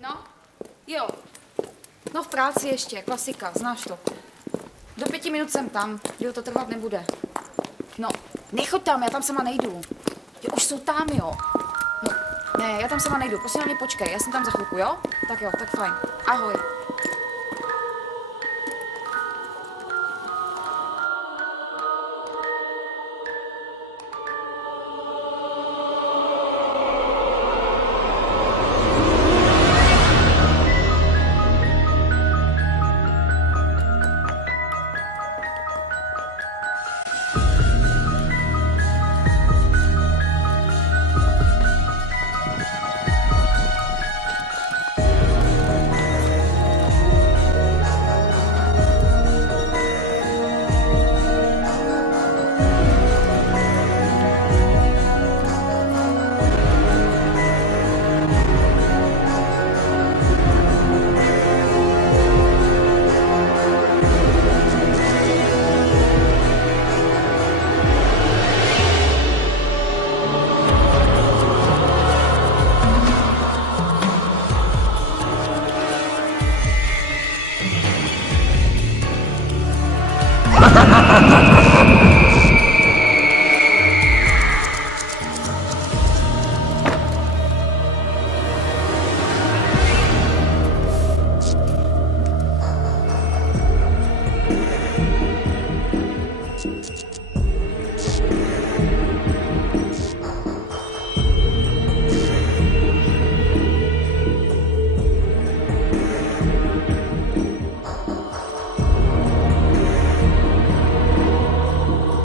No, jo. No v práci ještě, klasika, znáš to. Do 5 minut jsem tam, díl to trvat nebude. No, nechoď tam, já tam sama nejdu. Jo, už jsou tam, jo. No, ne, já tam sama nejdu, prosím na mě počkej, já jsem tam za chvilku, jo? Tak jo, tak fajn. Ahoj.